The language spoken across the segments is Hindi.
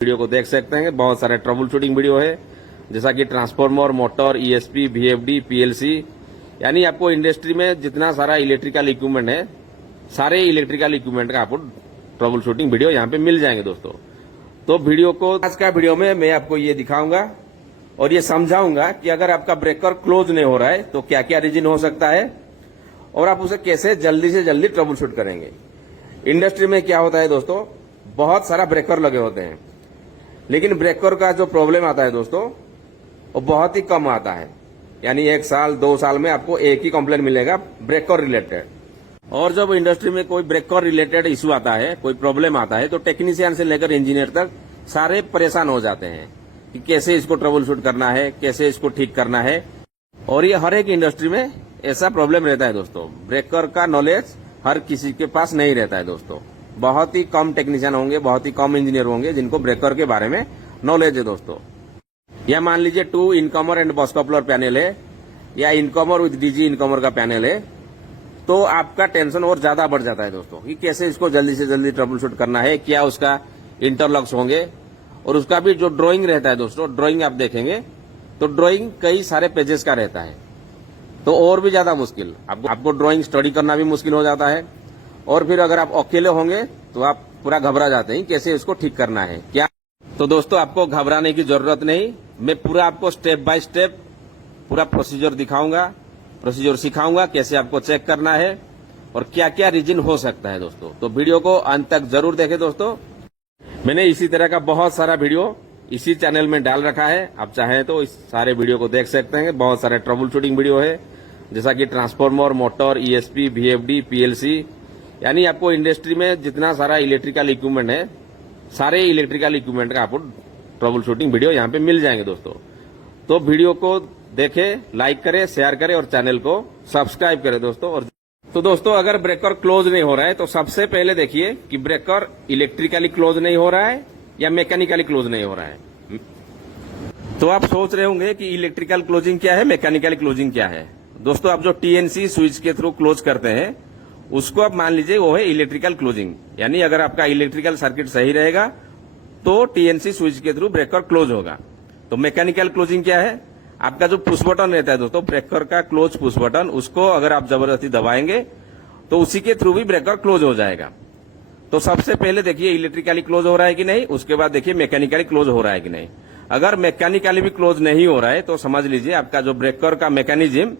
वीडियो को देख सकते हैं। बहुत सारे ट्रबल शूटिंग वीडियो है, जैसा कि transformer, motor, ESP, VFD, PLC, यानी आपको इंडस्ट्री में जितना सारा इलेक्ट्रिकल इक्विपमेंट है, सारे इलेक्ट्रिकल इक्विपमेंट का आपको ट्रबल शूटिंग वीडियो यहाँ पे मिल जाएंगे दोस्तों। तो वीडियो को आज का वीडियो में मैं आपको ये दिखाऊंगा और ये समझाऊंगा कि अगर आपका ब्रेकर क्लोज नहीं हो रहा है तो क्या क्या रीजन हो सकता है और आप उसे कैसे जल्दी से जल्दी ट्रबल शूट करेंगे। इंडस्ट्री में क्या होता है दोस्तों, बहुत सारा ब्रेकर लगे होते हैं, लेकिन ब्रेकर का जो प्रॉब्लम आता है दोस्तों वो बहुत ही कम आता है। यानी 1 साल 2 साल में आपको एक ही कंप्लेंट मिलेगा ब्रेकर रिलेटेड। और जब इंडस्ट्री में कोई ब्रेकर रिलेटेड इश्यू आता है, कोई प्रॉब्लम आता है, तो टेक्नीशियन से लेकर इंजीनियर तक सारे परेशान हो जाते हैं कि कैसे इसको ट्रबल शूट करना है, कैसे इसको ठीक करना है। और ये हर एक इंडस्ट्री में ऐसा प्रॉब्लम रहता है दोस्तों। ब्रेकर का नॉलेज हर किसी के पास नहीं रहता है दोस्तों। बहुत ही कम टेक्नीशियन होंगे, बहुत ही कम इंजीनियर होंगे जिनको ब्रेकर के बारे में नॉलेज है दोस्तों। यह मान लीजिए 2 इनकमर एंड बस कपलर पैनल है या इनकमर विद डीजी इनकमर का पैनल है, तो आपका टेंशन और ज्यादा बढ़ जाता है दोस्तों कि कैसे इसको जल्दी से जल्दी ट्रबल शूट करना है, क्या उसका इंटरलॉक्स होंगे। और उसका भी जो ड्राइंग रहता है दोस्तों, ड्राइंग आप देखेंगे तो ड्राइंग कई सारे पेजेस का रहता है, तो और भी ज्यादा मुश्किल, आपको ड्राइंग स्टडी करना भी मुश्किल हो जाता है। और फिर अगर आप अकेले होंगे तो आप पूरा घबरा जाते हैं कैसे इसको ठीक करना है क्या। तो दोस्तों आपको घबराने की जरूरत नहीं, मैं पूरा आपको स्टेप बाय स्टेप पूरा प्रोसीजर दिखाऊंगा, प्रोसीजर सिखाऊंगा कैसे आपको चेक करना है और क्या क्या रीजन हो सकता है दोस्तों। तो वीडियो को अंत तक जरूर देखें दोस्तों। मैंने इसी तरह का बहुत सारा वीडियो इसी चैनल में डाल रखा है, आप चाहें तो इस सारे वीडियो को देख सकते हैं। बहुत सारे ट्रबल शूटिंग वीडियो है, जैसा कि transformer, motor, ESP, VFD, PLC, यानी आपको इंडस्ट्री में जितना सारा इलेक्ट्रिकल इक्विपमेंट है, सारे इलेक्ट्रिकल इक्विपमेंट का आपको ट्रबल शूटिंग वीडियो यहाँ पे मिल जाएंगे दोस्तों। तो वीडियो को देखें, लाइक करें, शेयर करें और चैनल को सब्सक्राइब करें दोस्तों। और तो दोस्तों अगर ब्रेकर क्लोज नहीं हो रहा है तो सबसे पहले देखिए कि ब्रेकर इलेक्ट्रिकली क्लोज नहीं हो रहा है या मैकेनिकली क्लोज नहीं हो रहा है। तो आप सोच रहे होंगे कि इलेक्ट्रिकल क्लोजिंग क्या है, मैकेनिकल क्लोजिंग क्या है। दोस्तों आप जो टीएनसी स्विच के थ्रू क्लोज करते हैं उसको आप मान लीजिए वो है इलेक्ट्रिकल क्लोजिंग। यानी अगर आपका इलेक्ट्रिकल सर्किट सही रहेगा तो टीएनसी स्विच के थ्रू ब्रेकर क्लोज होगा। तो मैकेनिकल क्लोजिंग क्या है, आपका जो पुश बटन रहता है दोस्तों, ब्रेकर का क्लोज पुश बटन, उसको अगर आप जबरदस्ती दबाएंगे तो उसी के थ्रू भी ब्रेकर क्लोज हो जाएगा। तो सबसे पहले देखिए इलेक्ट्रिकली क्लोज हो रहा है कि नहीं, उसके बाद देखिए मैकेनिकली क्लोज हो रहा है कि नहीं। अगर मैकेनिकली भी क्लोज नहीं हो रहा है तो समझ लीजिए आपका जो ब्रेकर का मैकेनिज्म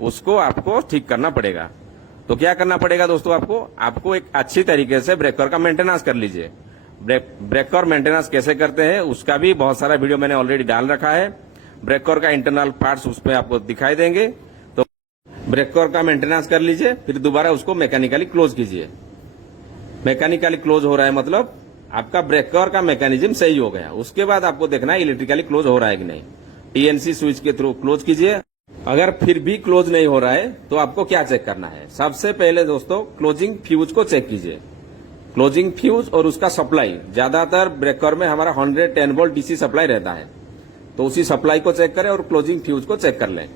उसको आपको ठीक करना पड़ेगा। तो क्या करना पड़ेगा दोस्तों, आपको एक अच्छी तरीके से ब्रेकर का मेंटेनेंस कर लीजिए। ब्रेकर मेंटेनेंस कैसे करते हैं उसका भी बहुत सारा वीडियो मैंने ऑलरेडी डाल रखा है। ब्रेकर का इंटरनल पार्ट्स उसमें आपको दिखाई देंगे। तो ब्रेकर का मेंटेनेंस कर लीजिए, फिर दोबारा उसको मैकेनिकली क्लोज कीजिए। मैकेनिकली क्लोज हो रहा है मतलब आपका ब्रेकर का मैकेनिज्म सही हो गया। उसके बाद आपको देखना है इलेक्ट्रिकली क्लोज हो रहा है कि नहीं। टीएनसी स्विच के थ्रू क्लोज कीजिए। अगर फिर भी क्लोज नहीं हो रहा है तो आपको क्या चेक करना है, सबसे पहले दोस्तों क्लोजिंग फ्यूज को चेक कीजिए। क्लोजिंग फ्यूज और उसका सप्लाई, ज्यादातर ब्रेकर में हमारा 110 वोल्ट डीसी सप्लाई रहता है, तो उसी सप्लाई को चेक करें और क्लोजिंग फ्यूज को चेक कर लें।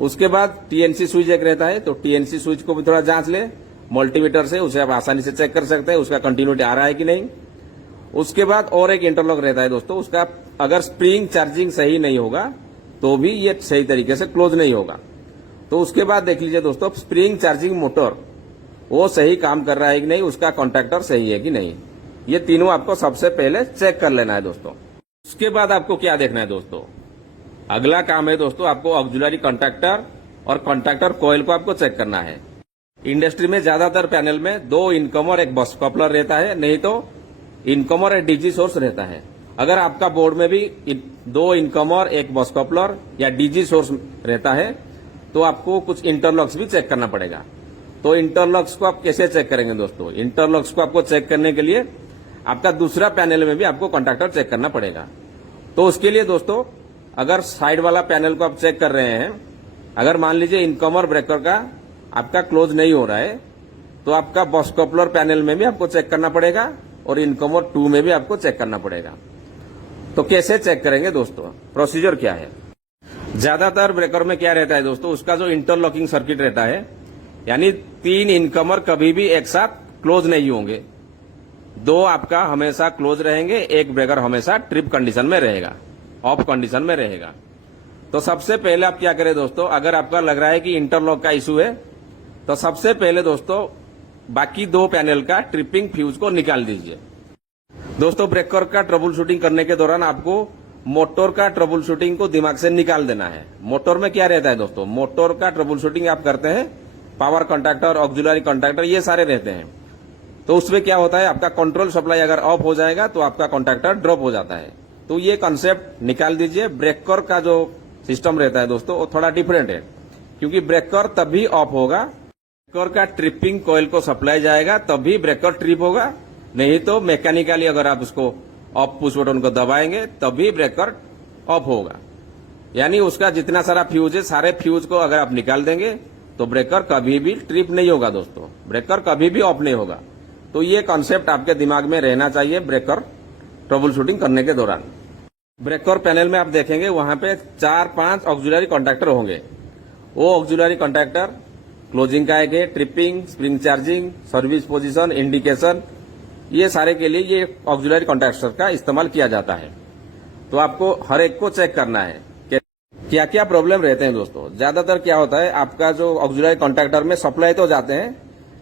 उसके बाद टीएनसी स्विच एक रहता है, तो टीएनसी स्विच को भी थोड़ा जांच लें मल्टीमीटर से, उसे आप आसानी से चेक कर सकते हैं उसका कंटिन्यूटी आ रहा है कि नहीं। उसके बाद और एक इंटरलॉक रहता है दोस्तों, उसका अगर स्प्रिंग चार्जिंग सही नहीं होगा तो भी ये सही तरीके से क्लोज नहीं होगा। तो उसके बाद देख लीजिए दोस्तों स्प्रिंग चार्जिंग मोटर वो सही काम कर रहा है कि नहीं, उसका कॉन्टैक्टर सही है कि नहीं। ये तीनों आपको सबसे पहले चेक कर लेना है दोस्तों। उसके बाद आपको क्या देखना है दोस्तों, अगला काम है दोस्तों आपको ऑक्सिलरी कॉन्टैक्टर और कॉन्टैक्टर कॉइल को आपको चेक करना है। इंडस्ट्री में ज्यादातर पैनल में 2 इनकमर एक बस कपलर रहता है, नहीं तो इनकमर एक डीजी सोर्स रहता है। अगर आपका बोर्ड में भी 2 इनकमर एक बस कपलर या डीजी सोर्स रहता है तो आपको कुछ इंटरलॉक्स भी चेक करना पड़ेगा। तो इंटरलॉक्स को आप कैसे चेक करेंगे दोस्तों, इंटरलॉक्स को आपको चेक करने के लिए आपका दूसरा पैनल में भी आपको कॉन्टैक्टर चेक करना पड़ेगा। तो उसके लिए दोस्तों अगर साइड वाला पैनल को आप चेक कर रहे हैं, अगर मान लीजिए इनकमर ब्रेकर का आपका क्लोज नहीं हो रहा है तो आपका बस कपलर पैनल में भी आपको चेक करना पड़ेगा और इनकमर 2 में भी आपको चेक करना पड़ेगा। तो कैसे चेक करेंगे दोस्तों, प्रोसीजर क्या है। ज्यादातर ब्रेकर में क्या रहता है दोस्तों, उसका जो इंटरलॉकिंग सर्किट रहता है, यानी 3 इनकमर कभी भी एक साथ क्लोज नहीं होंगे। दो आपका हमेशा क्लोज रहेंगे, एक ब्रेकर हमेशा ट्रिप कंडीशन में रहेगा, ऑफ कंडीशन में रहेगा। तो सबसे पहले आप क्या करें दोस्तों, अगर आपका लग रहा है कि इंटरलॉक का इशू है तो सबसे पहले दोस्तों बाकी दो पैनल का ट्रिपिंग फ्यूज को निकाल दीजिए। दोस्तों ब्रेकर का ट्रबल शूटिंग करने के दौरान आपको मोटर का ट्रबल शूटिंग को दिमाग से निकाल देना है। मोटर में क्या रहता है दोस्तों, मोटर का ट्रबल शूटिंग आप करते हैं, पावर कॉन्टैक्टर, ऑक्सिलरी कॉन्टैक्टर ये सारे रहते हैं। तो उसमें क्या होता है, आपका कंट्रोल सप्लाई अगर ऑफ हो जाएगा तो आपका कॉन्टैक्टर ड्रॉप हो जाता है। तो ये कॉन्सेप्ट निकाल दीजिए। ब्रेकर का जो सिस्टम रहता है दोस्तों वो थोड़ा डिफरेंट है, क्योंकि ब्रेकर तभी ऑफ होगा, ब्रेकर का ट्रिपिंग कॉइल को सप्लाई जाएगा तभी ब्रेकर ट्रिप होगा, नहीं तो मैकेनिकली अगर आप उसको ऑफ पुश बटन को दबाएंगे तभी ब्रेकर ऑफ होगा। यानी उसका जितना सारा फ्यूज है, सारे फ्यूज को अगर आप निकाल देंगे तो ब्रेकर कभी भी ट्रिप नहीं होगा दोस्तों, ब्रेकर कभी भी ऑफ नहीं होगा। तो ये कॉन्सेप्ट आपके दिमाग में रहना चाहिए ब्रेकर ट्रबल शूटिंग करने के दौरान। ब्रेकर पैनल में आप देखेंगे वहां पे 4-5 ऑक्सिलरी कॉन्टैक्टर होंगे। वो ऑक्सिलरी कॉन्टैक्टर क्लोजिंग का एक है, tripping, spring charging, service position, indication, ये सारे के लिए ये ऑक्सिलरी कॉन्टैक्टर का इस्तेमाल किया जाता है। तो आपको हर एक को चेक करना है कि क्या क्या प्रॉब्लम रहते हैं दोस्तों। ज्यादातर क्या होता है, आपका जो ऑक्सिलरी कॉन्टैक्टर में सप्लाई तो जाते हैं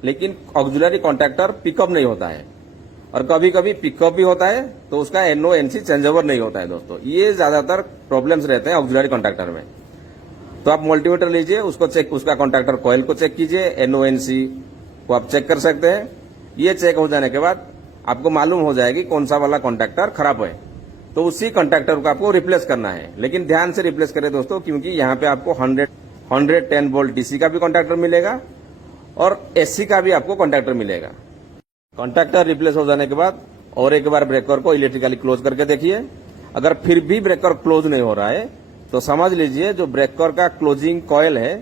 लेकिन ऑक्सिलरी कॉन्टैक्टर पिकअप नहीं होता है, और कभी कभी पिकअप भी होता है तो उसका NONC चेंज ओवर नहीं होता है दोस्तों। ये ज्यादातर प्रॉब्लम्स रहते हैं ऑक्सिलरी कॉन्टैक्टर में। तो आप मल्टीमीटर लीजिए, उसको चेक, उसका कॉन्टैक्टर कॉइल को चेक कीजिए, NONC को आप चेक कर सकते हैं। ये चेक हो जाने के बाद आपको मालूम हो जाएगी कौन सा वाला कॉन्टैक्टर खराब है, तो उसी कॉन्टैक्टर को आपको रिप्लेस करना है। लेकिन ध्यान से रिप्लेस करें दोस्तों, क्योंकि यहाँ पे आपको 110 वोल्ट DC का भी कॉन्टैक्टर मिलेगा और AC का भी आपको कॉन्टैक्टर मिलेगा। कॉन्टैक्टर रिप्लेस हो जाने के बाद और एक बार ब्रेकर को इलेक्ट्रिकली क्लोज करके देखिए। अगर फिर भी ब्रेकर क्लोज नहीं हो रहा है तो समझ लीजिए जो ब्रेकर का क्लोजिंग कॉइल है,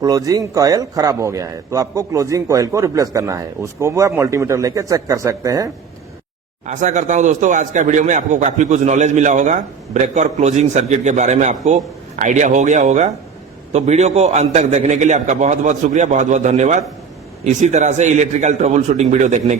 क्लोजिंग कॉइल खराब हो गया है। तो आपको क्लोजिंग कॉइल को रिप्लेस करना है, उसको भी आप मल्टीमीटर लेके चेक कर सकते हैं। आशा करता हूं दोस्तों आज का वीडियो में आपको काफी कुछ नॉलेज मिला होगा, ब्रेकर क्लोजिंग सर्किट के बारे में आपको आइडिया हो गया होगा। तो वीडियो को अंत तक देखने के लिए आपका बहुत बहुत शुक्रिया, बहुत बहुत धन्यवाद। इसी तरह से इलेक्ट्रिकल ट्रबल शूटिंग वीडियो देखने